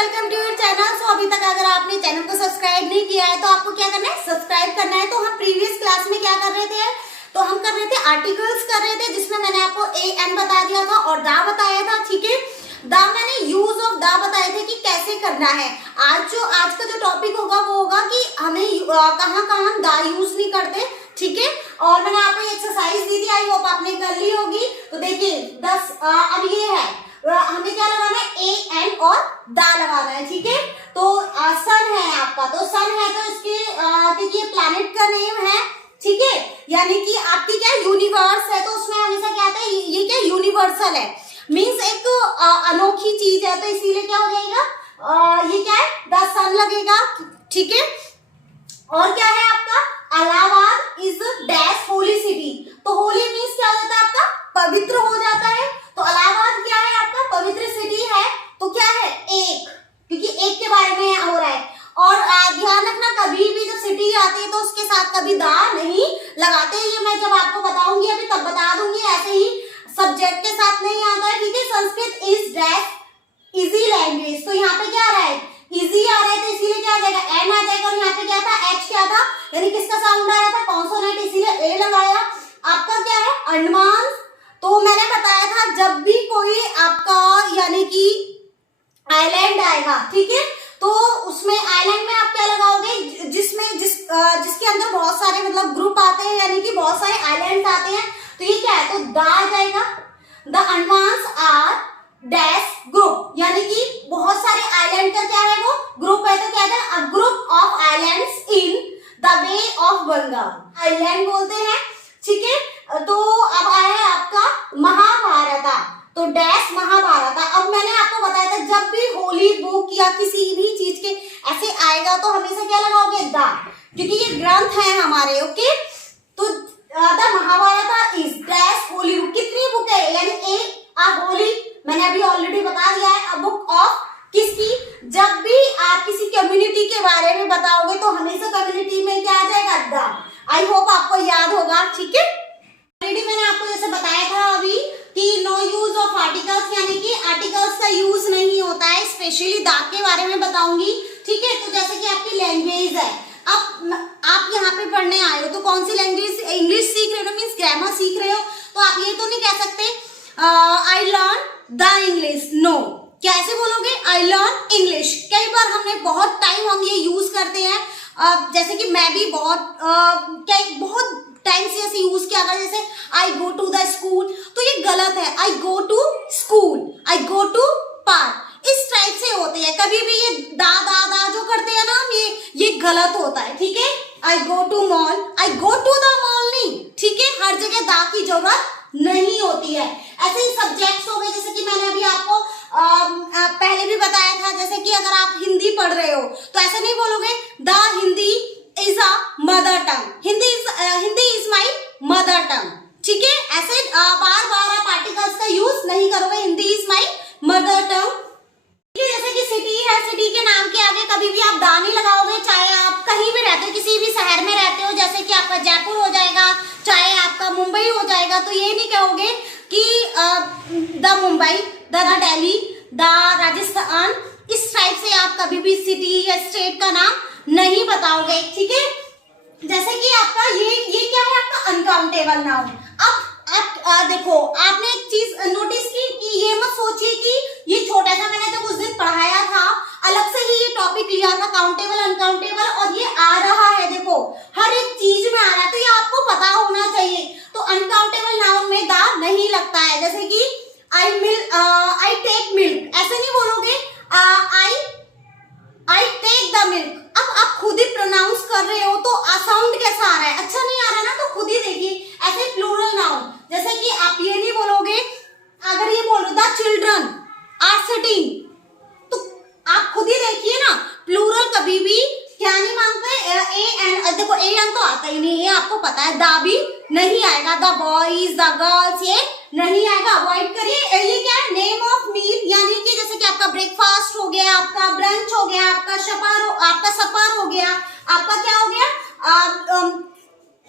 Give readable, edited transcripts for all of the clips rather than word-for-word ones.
Welcome to your channel. So अभी तक अगर आपने चैनल को सब्सक्राइब नहीं किया है तो आपको क्या करना है, सब्सक्राइब करना है। तो हम प्रीवियस क्लास में क्या कर रहे थे, तो हम कर रहे थे आर्टिकल्स कर रहे थे, जिसमें मैंने आपको ए एन बता दिया था और दा बताया था। ठीक है, दा मैंने यूज ऑफ दा बताए थे कि कैसे करना है। आज का जो टॉपिक होगा वो होगा कि हमें कहाँ हम दा यूज नहीं करते। ठीक है, और मैंने आपको एक्सरसाइज दी थी, आई होप आपने कर ली होगी। तो देखिए 10 अब ये है, हमें क्या लगाना है, ए एन और दा लगाना है। ठीक है, तो सन है आपका, तो सन है तो इसके देखिए प्लैनेट का नेम है। ठीक है, यानी कि आपकी क्या यूनिवर्स है, तो उसमें हमेशा क्या आता है, ये क्या यूनिवर्सल है, मीन्स एक अनोखी चीज है, तो इसीलिए क्या हो जाएगा, ये क्या है, द सन लगेगा। ठीक है, और क्या है आपका, Allahabad is dash holy city. तो होली मीन्स क्या हो जाता है आपका, पवित्र हो जाता है। तो इलाहाबाद क्या है आपका, पवित्र सिटी है। तो क्या है, एक, क्योंकि एक के बारे में हो रहा है। और ध्यान रखना, कभी भी जब सिटी आती है तो उसके साथ कभी दा नहीं लगाते। ये मैं जब आपको बताऊंगी अभी तब बता दूंगी, ऐसे ही सब्जेक्ट के साथ नहीं आता है। ठीक है, Sanskrit is dash easy language. तो यहाँ पे क्या आ रहा है, इजी आ रहा है, तो इसीलिए क्या आ जाएगा, एन आ जाएगा। और यहाँ पे क्या था, एच क्या था, यानी किसका साउंड आ रहा था, कॉन्सोनेंट, इसीलिए ए लगाया। आपका क्या है, अंडमान। तो मैंने बताया था जब भी कोई आपका यानी कि आइलैंड आएगा, ठीक है, तो उसमें आइलैंड में आप क्या लगाओगे, जिसके अंदर बहुत सारे मतलब ग्रुप आते हैं, यानी कि बहुत सारे आइलैंड्स आते हैं। तो ये क्या है, तो दा आ जाएगा। द अंडमान्स आर डैश ग्रुप, यानी कि बहुत सारे आइलैंड का क्या है, वो ग्रुप है। तो क्या है, a group of islands in the bay of Bengal, island बोलते हैं। ठीक है, तो अब आया है आपका महाभारत, तो डैश महाभारत। अब मैंने आपको बताया था जब भी होली बुक या किसी भी चीज के ऐसे आएगा तो हमेशा क्या लगाओगे, दा, क्योंकि ये ग्रंथ है हमारे। ओके, तो the Mahabharata is dash holy book. कितनी बुक है, यानी होली मैंने अभी ऑलरेडी बता दिया है, अ बुक ऑफ किसकी, जब भी आप किसी कम्युनिटी के बारे में बताओगे तो हमेशा कम्युनिटी में क्या आ जाएगा, दा। आई होप आपको याद होगा। ठीक है, ऑलरेडी मैंने आपको जैसे बताया था अभी कि नो यूज ऑफ आर्टिकल्स, यानी कि आर्टिकल्स का यूज नहीं होता है, स्पेशली दा के बारे में बताऊंगी। ठीक है, तो जैसे कि आपकी लैंग्वेज है, अब आप यहाँ पे पढ़ने आए हो तो कौन सी लैंग्वेज, इंग्लिश सीख रहे हो, मीन्स ग्रामर सीख रहे हो। तो आप ये तो नहीं कह सकते I learn the English, no, कैसे बोलोगे, आई लर्न इंग्लिश। कई बार हमने बहुत टाइम हम ये यूज करते हैं, जैसे कि मैं भी बहुत टाइम से ऐसे यूज किया कर, जैसे I go to the school, तो ये गलत है। I go to school, I go to park, इस टाइप से होते हैं। कभी भी ये दा दा दा जो करते हैं ना हम, ये गलत होता है। ठीक है, I go to mall, I go to the mall नहीं। ठीक है, हर जगह दा की जरूरत नहीं होती है। ऐसे ही सब्जेक्ट्स हो गए, जैसे कि मैंने अभी आपको पहले भी बताया था, जैसे कि अगर आप हिंदी पढ़ रहे हो तो ऐसे नहीं बोलोगे the Hindi is a mother tongue, Hindi is my mother tongue. ठीक है, ऐसे बार बार आप आर्टिकल्स का यूज नहीं करोगे, Hindi is my mother tongue. जैसे कि सिटी है, सिटी के नाम के आगे कभी भी आप दा नहीं लगाओगे, चाहे आप कहीं भी रहते हो, किसी भी शहर में रहते हो, जैसे कि आपका जयपुर हो जाएगा, चाहे आपका मुंबई हो जाएगा, तो ये नहीं कहोगे कि the Mumbai, the Delhi, the Rajasthan, इस टाइप से आप कभी भी सिटी या स्टेट का नाम नहीं बताओगे। ठीक है, जैसे कि आपका ये क्या है, आपका अनकाउंटेबल नाउन। अब आप देखो, आपने एक चीज नोटिस की कि ये मत सोचिए कि ये छोटा सा, मैंने जब उस दिन पढ़ाया था अलग से ही ये टॉपिक लिया था, काउंटेबल अनकाउंटेबल, और ये आ रहा है, देखो हर एक चीज में आ रहा है, तो ये आपको पता होना चाहिए। तो अनकाउंटेबल नाउन में दा नहीं लगता है, जैसे कि आई टेक मिल्क, ऐसे नहीं बोलोगे आई टेक द मिल्क। अब आप खुद ही प्रोनाउंस कर रहे हो तो साउंड कैसा आ रहा है, अच्छा नहीं आ रहा ना, तो खुद ही देखिए। ऐसे प्लूरल नाउन, जैसे कि आप ये नहीं बोलोगे, अगर ये बोलो द चिल्ड्रन आर सिटिंग, तो आप खुद ही देखिए ना, प्लूरल कभी भी क्या नहीं मांगते, ए एन, देखो ए एन तो आता ही नहीं, ये आपको पता है, दा भी नहीं आएगा, द बॉयज, द गर्ल्स, ये नहीं आएगा, अवॉइड करिए। ये क्या है, नेम ऑफ मील, यानी कि जैसे कि आपका ब्रेकफास्ट हो गया, आपका ब्रंच हो गया, आपका सपर हो गया, आपका क्या हो गया,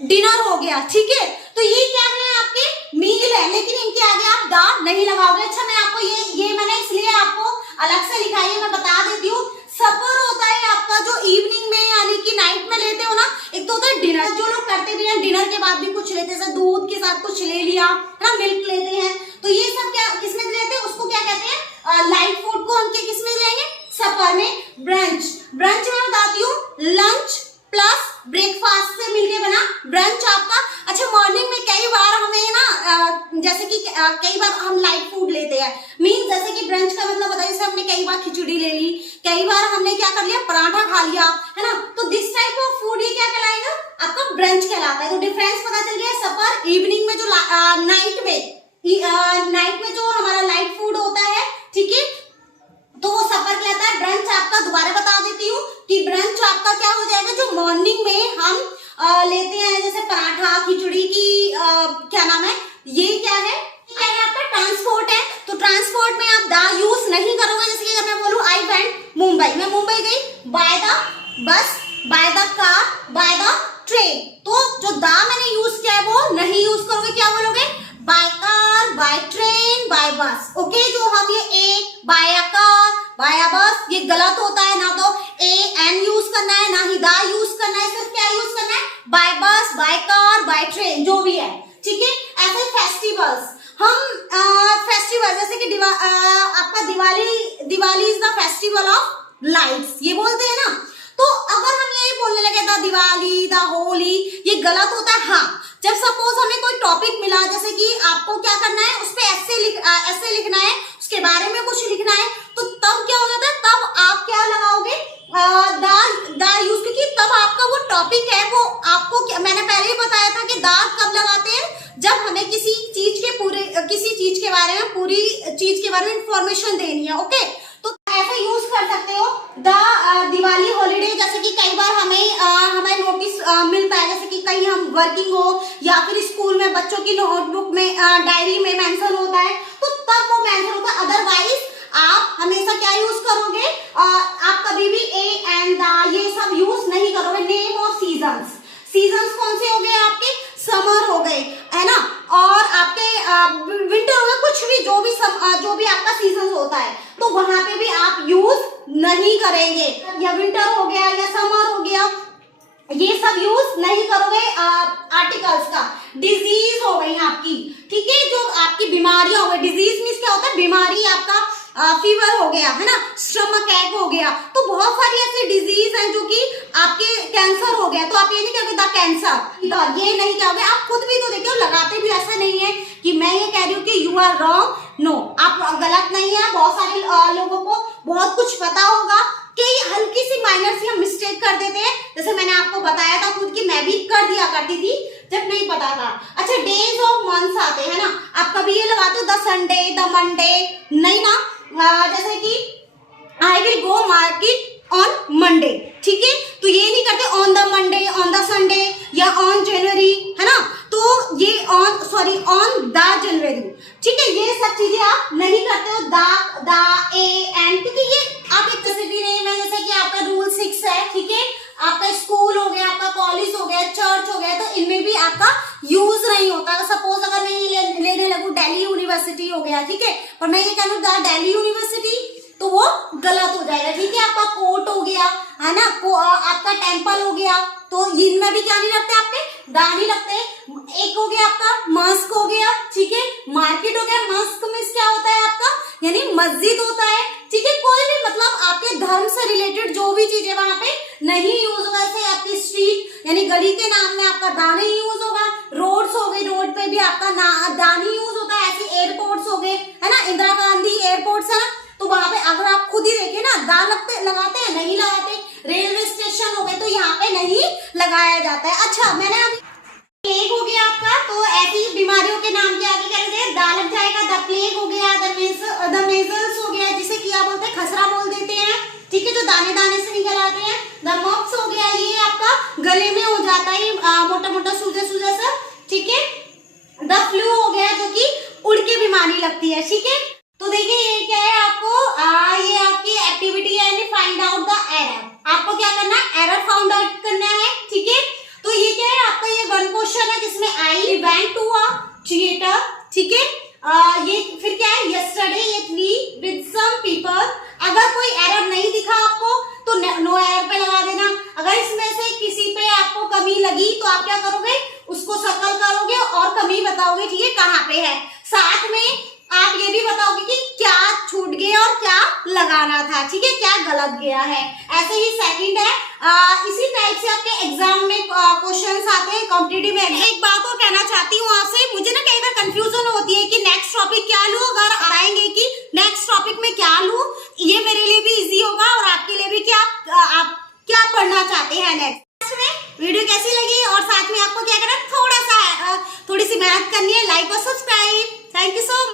डिनर हो गया। ठीक है, तो ये क्या है, आपके मील है, लेकिन इनके आगे आप दा नहीं लगाओगे। अच्छा, मैं आपको ये मैंने इसलिए आपको अलग से लिखा है, मैं बता देती खिचड़ी ले ली, कई बार हमने क्या कर लिया, पराठा खा लिया, है ना। तो दिस टाइप ऑफ फूड ये क्या कहलाएगा, आपका ब्रंच कहलाता है। तो डिफरेंस पता चल गया। सफर इवनिंग में, जो नाइट में जो हमारा लाइट फूड होता है, ठीक है, तो वो सफर कहलाता है। ब्रंच आपका दोबारा बता देती हूँ कि ब्रंच आपका क्या हो जाएगा, जो मॉर्निंग में हम लेते हैं, जैसे पराठा खिचड़ी की क्या नाम है, ये क्या है आपका ट्रांसपोर्ट है। तो ट्रांसपोर्ट में आप दा यूज नहीं करोगे। जैसे कि अगर मैं बोलूं आई वेंट मुंबई, मैं मुंबई गई by the bus, by the car, by the train, तो जो दा मैंने यूज किया है वो नहीं यूज करोगे। क्या बोलोगे, by car, by train, by bus. Okay, जो हम ये a by a car, by a bus, ये गलत होता है। ना तो ए एन यूज करना है, ना ही दा यूज करना है, सिर्फ क्या यूज करना है, बाय बस, बाय कार, बाय ट्रेन, जो भी है, ठीक है। ऐसे फेस्टिवल्स, हम फेस्टिवल जैसे कि आपका Diwali is the festival of lights, ये बोलते हैं ना। तो अगर हम यही बोलने लगे द दिवाली, द होली, ये गलत होता है। हाँ, जब सपोज हमें कोई टॉपिक मिला, जैसे कि आपको क्या करना है, उस पे ऐसे लिखना है, उसके बारे में कुछ लिखना है, तो तब क्या हो जाता है, तब आप क्या लगाओगे, दा यूज, क्योंकि तब आपका वो टॉपिक है, वो आपको मैंने पहले ही बताया था कि दा कब लगाते हैं, जब हमें किसी चीज के बारे में, पूरी चीज के बारे में इंफॉर्मेशन देनी है। ओके, तो ऐसे यूज कर सकते हो द दिवाली हॉलीडे। जैसे कि कई बार हमें नोटिस मिलता है, जैसे कि कहीं हम वर्किंग हो या फिर स्कूल में बच्चों की नोटबुक में, डायरी में मेंशन होता है, तो तब वो मेंशन होता है। अदरवाइज आप हमेशा क्या यूज करोगे, आप कभी भी ए एंड द ये सब यूज नहीं करोगे। नेम ऑफ सीजन्स कौन से हो गए आपके, समर हो गए, है ना, और आपके विंटर हो गया, कुछ भी जो भी आपका सीजन होता है, तो वहां पे भी आप यूज नहीं करेंगे। या विंटर हो गया या समर हो गया, ये सब यूज नहीं करोगे आर्टिकल्स का। डिजीज हो गई आपकी, ठीक है, जो आपकी बीमारियां हो गई, डिजीज मींस क्या होता है, बीमारी, आपका फीवर हो गया, है ना, स्टमक ऐक हो गया, तो बहुत सारी ऐसी डिजीज हैं जो कि आपके, कैंसर हो गया, तो आप ये नहीं कहोगे द कैंसर, ये नहीं कहोगे। आप खुद भी तो देखो, लगाते भी ऐसा नहीं है कि मैं ये कह रही हूँ कि यू आर रॉन्ग, नो, आप गलत नहीं है। बहुत सारे लोगों को बहुत कुछ पता होगा कि हल्की सी माइनर सी हम मिस्टेक कर देते हैं। जैसे मैंने आपको बताया था खुद की, मैं भी कर दिया करती थी जब नहीं पता था। अच्छा, डेज ऑफ मंथ्स आते हैं ना, आप कभी ये लगाते हो द संडे, द मंडे, नहीं ना। जैसे कि I will go market on Monday, ठीक है, तो ये नहीं करते on the Monday, on the Sunday या ऑन जनवरी, है ना, तो ये ऑन द जनवरी, ठीक है, ये सब चीजें आप नहीं करते हो। द ए एंड, क्योंकि ये आप एक सिटी नेम है, जैसे कि आपका रूल 6 है, ठीक है, आपका स्कूल हो गया, आपका कॉलेज हो गया, चर्च हो गया, तो इनमें भी आपका यूज नहीं होता। सपोज अगर मैं ये लेने लगूं दिल्ली यूनिवर्सिटी हो गया, ठीक है, और मैं ये कह लूं द दिल्ली यूनिवर्सिटी, तो वो गलत हो जाएगा, ठीक है। आपका कोर्ट हो गया, है ना, आपका टेम्पल हो गया, तो इनमें भी क्या नहीं लगते, आपके दा नहीं लगते। एक हो गया आपका मस्क हो गया, ठीक है, मार्केट हो गया, मस्क में क्या होता है आपका, यानी मस्जिद होता है, ठीक है, कोई भी मतलब आपके धर्म से रिलेटेड जो भी चीजें वहां पे नहीं यूज होगा। ऐसे आपकी स्ट्रीट यानी गली के नाम में आपका दा नहीं यूज होगा। रोड्स हो गई, रोड पे भी आपका दा नहीं यूज होता है। ऐसे एयरपोर्ट्स हो गए, है ना, इंदिरा गांधी एयरपोर्ट्स है ना, तो वहां पे अगर आप खुद ही देखें ना, दा लगाते हैं, नहीं लगाते। रेलवे स्टेशन हो गए, तो यहाँ पे नहीं लगाया जाता है। अच्छा, मैंने अभी प्लेग हो गया आपका, तो ऐसी बीमारियों के नाम के आगे क्या कहते दा लग जाएगा। द प्लेग हो गया, द मेजल्स हो गया, जिसे क्या बोलते हैं, खसरा बोल देते हैं, ठीक है, जो दाने दाने से निकल आते हैं। द मॉक्स हो गया, ये आपका गले में हो जाता है, मोटा मोटा सूजा सा, ठीक है। द फ्लू हो गया, जो कि उड़ के बीमारी लगती है, ठीक है। तो देखिए ये क्या है, आपको ये आपकी एक्टिविटी है, फाइंड आउट द एरर। आपको क्या करना है, एरर फाउंड आउट करना है, ठीक है। तो ये क्या है, आपका ये 1 क्वेश्चन है जिसमें I went to a theatre, ठीक है। ये फिर क्या है, yesterday we with some people. अगर कोई एरर नहीं दिखा आपको तो नो एरर पे लगा देना। अगर इसमें से किसी पे आपको कमी लगी तो आप क्या करोगे, उसको सर्कल करोगे और कमी बताओगे, ठीक है, कहाँ पे है। साथ में आप ये भी बताओगे कि क्या छूट गया और क्या लगाना था, ठीक है, क्या गलत गया है। ऐसे ही सेकंड है, इसी टाइप से आपके एग्जाम में क्वेश्चंस आते हैं कॉम्पिटिटिव में। एक बात और कहना चाहती हूँ आपसे, मुझे ना कई बार कंफ्यूजन होती है कि नेक्स्ट टॉपिक क्या लूं। अगर आएंगे कि नेक्स्ट टॉपिक में क्या लूं, ये मेरे लिए भी इजी होगा